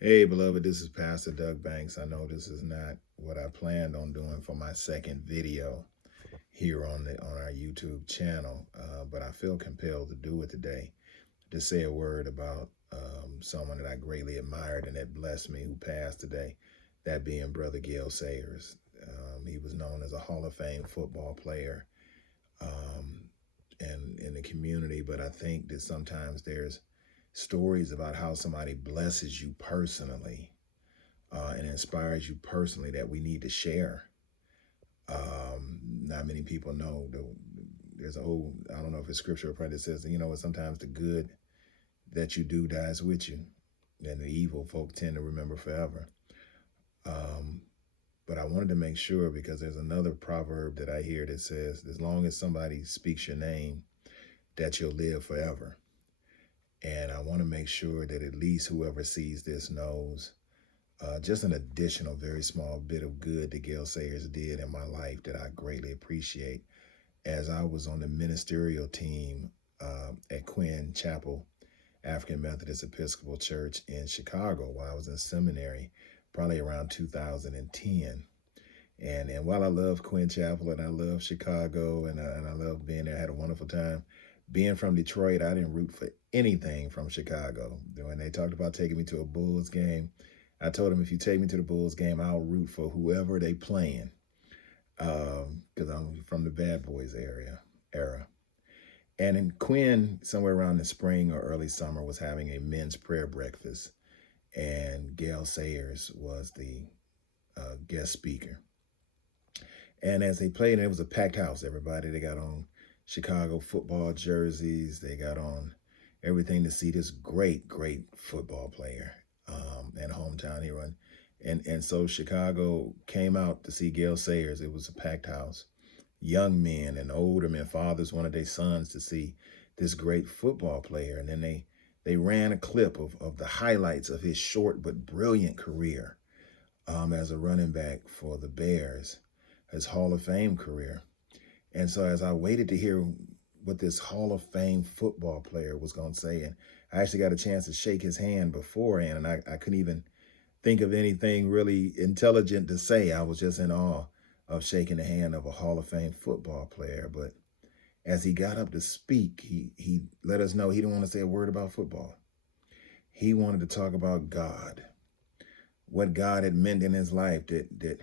Hey, beloved, this is Pastor Doug Banks. I know this is not what I planned on doing for my second video here on our YouTube channel, but I feel compelled to do it today to say a word about someone that I greatly admired and that blessed me who passed today, that being Brother Gale Sayers. He was known as a Hall of Fame football player um, and in the community, but I think that sometimes there's stories about how somebody blesses you personally and inspires you personally that we need to share. Not many people know. There's an old, I don't know if it's scripture or prayer that says, sometimes the good that you do dies with you, and the evil folk tend to remember forever. Um, but I wanted to make sure because there's another proverb that I hear that says, as long as somebody speaks your name, that you'll live forever. And I want to make sure that at least whoever sees this knows just an additional, very small bit of good that Gale Sayers did in my life that I greatly appreciate. As I was on the ministerial team at Quinn Chapel African Methodist Episcopal Church in Chicago while I was in seminary, probably around 2010. And while I love Quinn Chapel and I love Chicago and I love being there, I had a wonderful time. Being from Detroit, I didn't root for anything from Chicago. When they talked about taking me to a Bulls game, I told them if you take me to the Bulls game, I'll root for whoever they playing, because I'm from the Bad Boys era. And in Quinn, somewhere around the spring or early summer, was having a men's prayer breakfast, and Gale Sayers was the guest speaker. And as they played, and it was a packed house. Everybody, they got on Chicago football jerseys. They got on everything to see this great football player and hometown hero. And so Chicago came out to see Gale Sayers. It was a packed house. Young men and older men, fathers wanted their sons to see this great football player. And then they ran a clip of the highlights of his short but brilliant career as a running back for the Bears, his Hall of Fame career. And so as I waited to hear what this Hall of Fame football player was going to say, and I actually got a chance to shake his hand beforehand, and I couldn't even think of anything really intelligent to say. I was just in awe of shaking the hand of a Hall of Fame football player. But as he got up to speak, he let us know he didn't want to say a word about football. He wanted to talk about God, what God had meant in his life, that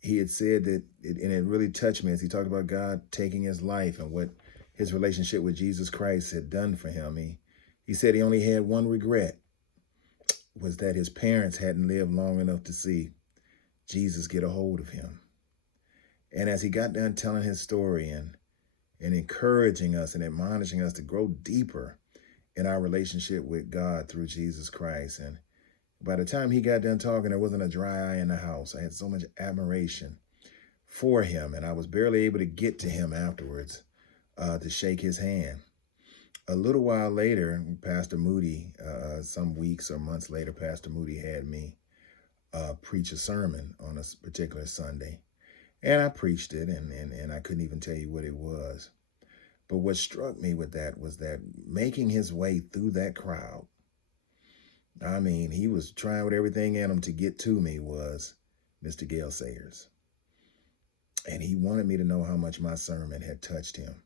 he had said that, and it really touched me as he talked about God taking his life and what his relationship with Jesus Christ had done for him. He said he only had one regret, was that his parents hadn't lived long enough to see Jesus get a hold of him. And as he got done telling his story and encouraging us and admonishing us to grow deeper in our relationship with God through Jesus Christ. And by the time he got done talking, there wasn't a dry eye in the house. I had so much admiration for him, and I was barely able to get to him afterwards to shake his hand. A little while later, Pastor Moody, some weeks or months later, Pastor Moody had me preach a sermon on a particular Sunday. And I preached it, and I couldn't even tell you what it was. But what struck me with that was that making his way through that crowd, I mean, he was trying with everything in him to get to me, was Mr. Gale Sayers. And he wanted me to know how much my sermon had touched him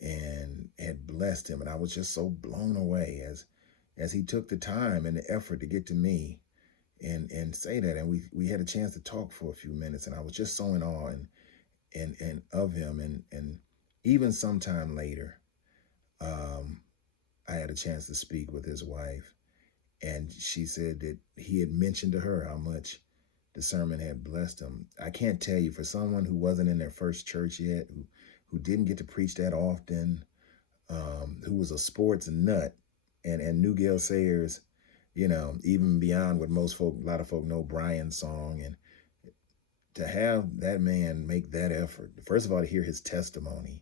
and had blessed him. And I was just so blown away as he took the time and the effort to get to me and say that. And we had a chance to talk for a few minutes, and I was just so in awe and of him. And even sometime later, I had a chance to speak with his wife, and she said that he had mentioned to her how much the sermon had blessed him. I can't tell you, for someone who wasn't in their first church yet, who didn't get to preach that often, who was a sports nut and knew Gale Sayers, even beyond what a lot of folk know Brian's song, and to have that man make that effort, first of all, to hear his testimony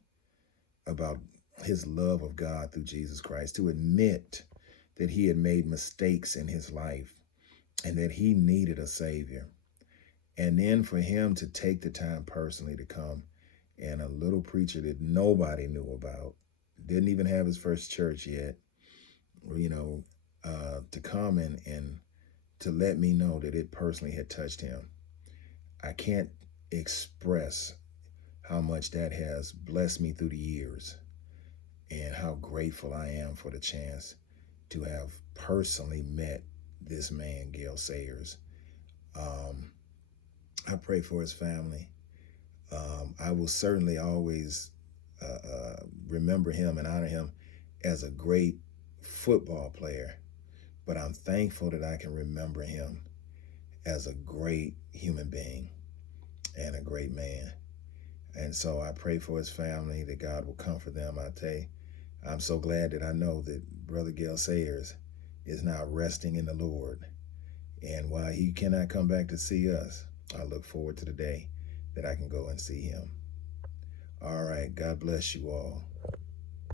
about his love of God through Jesus Christ, to admit that he had made mistakes in his life and that he needed a savior. And then for him to take the time personally to come, and a little preacher that nobody knew about, didn't even have his first church yet, to come and to let me know that it personally had touched him. I can't express how much that has blessed me through the years and how grateful I am for the chance to have personally met this man, Gale Sayers. I pray for his family. I will certainly always remember him and honor him as a great football player, but I'm thankful that I can remember him as a great human being and a great man. And so I pray for his family, that God will comfort them. I tell you, I'm so glad that I know that Brother Gale Sayers is now resting in the Lord. And while he cannot come back to see us, I look forward to the day that I can go and see him. All right, God bless you all.